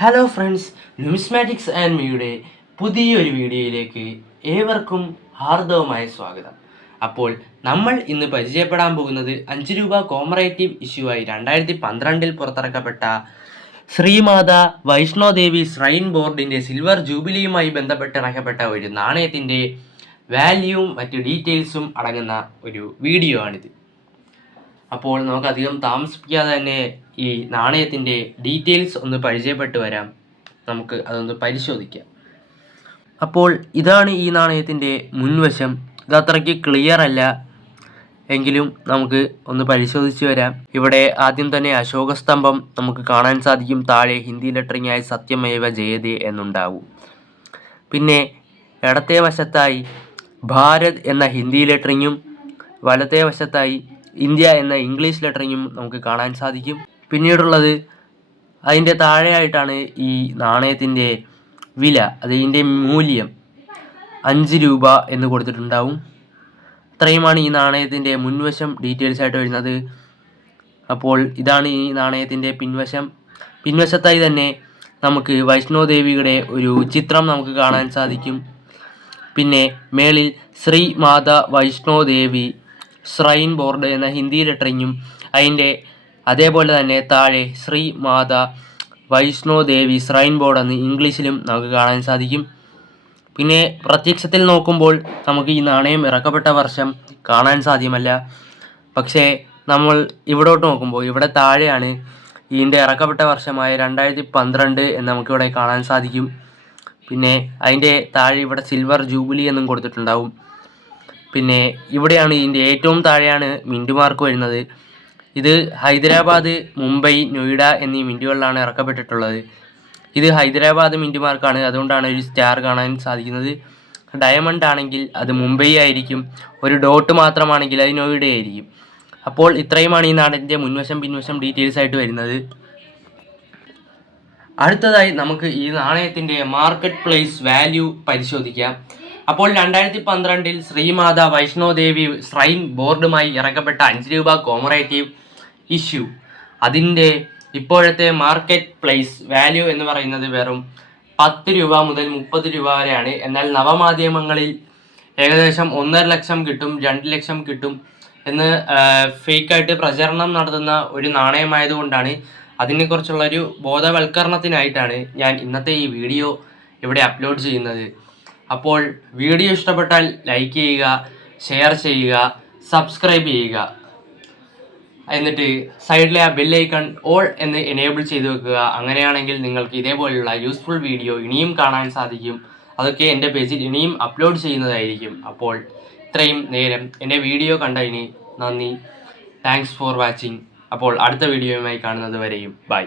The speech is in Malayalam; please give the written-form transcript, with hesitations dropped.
ഹലോ ഫ്രണ്ട്സ്, ന്യൂമിസ്മാറ്റിക്സ് ആൻഡ് മീയുടെ പുതിയൊരു വീഡിയോയിലേക്ക് ഏവർക്കും ഹാർദവമായ സ്വാഗതം. അപ്പോൾ നമ്മൾ ഇന്ന് പരിചയപ്പെടാൻ പോകുന്നത് 5 രൂപ കോമറേറ്റീവ് ഇഷ്യൂവായി 2012 പുറത്തിറക്കപ്പെട്ട ശ്രീമാതാ വൈഷ്ണോദേവി ശ്രൈൻ ബോർഡിൻ്റെ സിൽവർ ജൂബിലിയുമായി ബന്ധപ്പെട്ട് ഇറക്കപ്പെട്ട ഒരു നാണയത്തിൻ്റെ വാല്യൂവും മറ്റ് ഡീറ്റെയിൽസും അടങ്ങുന്ന ഒരു വീഡിയോ ആണിത്. അപ്പോൾ നമുക്കധികം താമസിപ്പിക്കാതെ തന്നെ ഈ നാണയത്തിൻ്റെ ഡീറ്റെയിൽസ് ഒന്ന് പരിചയപ്പെട്ട് വരാം. നമുക്ക് അതൊന്ന് പരിശോധിക്കാം. അപ്പോൾ ഇതാണ് ഈ നാണയത്തിൻ്റെ മുൻവശം. ഇതത്രയ്ക്ക് ക്ലിയർ അല്ല എങ്കിലും നമുക്ക് ഒന്ന് പരിശോധിച്ച് വരാം. ഇവിടെ ആദ്യം തന്നെ അശോകസ്തംഭം നമുക്ക് കാണാൻ സാധിക്കും. താഴെ ഹിന്ദി ലെറ്ററിങ്ങായി സത്യമേവ ജയതേ എന്നുണ്ടാവും. പിന്നെ ഇടത്തെ വശത്തായി ഭാരത് എന്ന ഹിന്ദി ലെറ്ററിങ്ങും വലത്തെ വശത്തായി ഇന്ത്യ എന്ന ഇംഗ്ലീഷ് ലെറ്ററിങ്ങും നമുക്ക് കാണാൻ സാധിക്കും. പിന്നീടുള്ളത് അതിൻ്റെ താഴെയായിട്ടാണ് ഈ നാണയത്തിൻ്റെ വില, അതിൻ്റെ മൂല്യം 5 രൂപ എന്ന് കൊടുത്തിട്ടുണ്ടാവും. ഇത്രയുമാണ് ഈ നാണയത്തിൻ്റെ മുൻവശം ഡീറ്റെയിൽസ് ആയിട്ട് വരുന്നത്. അപ്പോൾ ഇതാണ് ഈ നാണയത്തിൻ്റെ പിൻവശം. പിൻവശത്തായി തന്നെ നമുക്ക് വൈഷ്ണോദേവിയുടെ ഒരു ചിത്രം നമുക്ക് കാണാൻ സാധിക്കും. പിന്നെ മേളിൽ ശ്രീ മാതാ വൈഷ്ണോദേവി ശ്രൈൻ ബോർഡ് എന്ന ഹിന്ദി ലെറ്ററിങ്ങും അതിൻ്റെ അതേപോലെ തന്നെ താഴെ ശ്രീ മാതാ വൈഷ്ണോദേവി ശ്രൈൻ ബോർഡ് എന്ന് ഇംഗ്ലീഷിലും നമുക്ക് കാണാൻ സാധിക്കും. പിന്നെ പ്രത്യക്ഷത്തിൽ നോക്കുമ്പോൾ നമുക്ക് ഈ നാണയം ഇറക്കപ്പെട്ട വർഷം കാണാൻ സാധ്യമല്ല. പക്ഷേ നമ്മൾ ഇവിടോട്ട് നോക്കുമ്പോൾ ഇവിടെ താഴെയാണ് ഇതിൻ്റെ ഇറക്കപ്പെട്ട വർഷമായ 2012 എന്ന് നമുക്കിവിടെ കാണാൻ സാധിക്കും. പിന്നെ അതിൻ്റെ താഴെ ഇവിടെ സിൽവർ ജൂബിലി എന്നും കൊടുത്തിട്ടുണ്ടാവും. പിന്നെ ഇവിടെയാണ് ഇതിൻ്റെ ഏറ്റവും താഴെയാണ് മിൻറ്റ് മാർക്ക് വരുന്നത്. ഇത് ഹൈദരാബാദ്, മുംബൈ, നോയിഡ എന്നീ മിൻറ്റുകളിലാണ് ഇറക്കപ്പെട്ടിട്ടുള്ളത്. ഇത് ഹൈദരാബാദ് മിൻറ്റ് മാർക്കാണ്, അതുകൊണ്ടാണ് ഒരു സ്റ്റാർ കാണാൻ സാധിക്കുന്നത്. ഡയമണ്ട് ആണെങ്കിൽ അത് മുംബൈ ആയിരിക്കും, ഒരു ഡോട്ട് മാത്രമാണെങ്കിൽ അത് നോയിഡ ആയിരിക്കും. അപ്പോൾ ഇത്രയുമാണ് ഈ നാണയത്തിൻ്റെ മുൻവശം പിൻവശം ഡീറ്റെയിൽസ് ആയിട്ട് വരുന്നത്. അടുത്തതായി നമുക്ക് ഈ നാണയത്തിൻ്റെ മാർക്കറ്റ് പ്ലേസ് വാല്യൂ പരിശോധിക്കാം. അപ്പോൾ 2012 ശ്രീമാതാ വൈഷ്ണോദേവി ശ്രൈൻ ബോർഡുമായി ഇറക്കപ്പെട്ട 5 രൂപ കോമറേറ്റീവ് ഇഷ്യൂ, അതിൻ്റെ ഇപ്പോഴത്തെ മാർക്കറ്റ് പ്ലേസ് വാല്യൂ എന്ന് പറയുന്നത് വെറും 10 രൂപ മുതൽ 30 രൂപ വരെയാണ്. എന്നാൽ നവമാധ്യമങ്ങളിൽ ഏകദേശം 1.5 ലക്ഷം കിട്ടും, 2 ലക്ഷം കിട്ടും എന്ന് ഫേക്കായിട്ട് പ്രചരണം നടത്തുന്ന ഒരു നാണയമായതുകൊണ്ടാണ്, അതിനെക്കുറിച്ചുള്ളൊരു ബോധവൽക്കരണത്തിനായിട്ടാണ് ഞാൻ ഇന്നത്തെ ഈ വീഡിയോ ഇവിടെ അപ്ലോഡ് ചെയ്യുന്നത്. അപ്പോൾ വീഡിയോ ഇഷ്ടപ്പെട്ടാൽ ലൈക്ക് ചെയ്യുക, ഷെയർ ചെയ്യുക, സബ്സ്ക്രൈബ് ചെയ്യുക. എന്നിട്ട് സൈഡിലെ ആ ബെല്ലൈക്കൺ ഓൾ എന്ന് എനേബിൾ ചെയ്ത് വെക്കുക. അങ്ങനെയാണെങ്കിൽ നിങ്ങൾക്ക് ഇതേപോലെയുള്ള യൂസ്ഫുൾ വീഡിയോ ഇനിയും കാണാൻ സാധിക്കും. അതൊക്കെ എൻ്റെ പേജിൽ ഇനിയും അപ്ലോഡ് ചെയ്യുന്നതായിരിക്കും. അപ്പോൾ ഇത്രയും നേരം എൻ്റെ വീഡിയോ കണ്ടതിന് നന്ദി. Thanks for watching. അപ്പോൾ അടുത്ത വീഡിയോയുമായി കാണുന്നത് വരെയും ബൈ.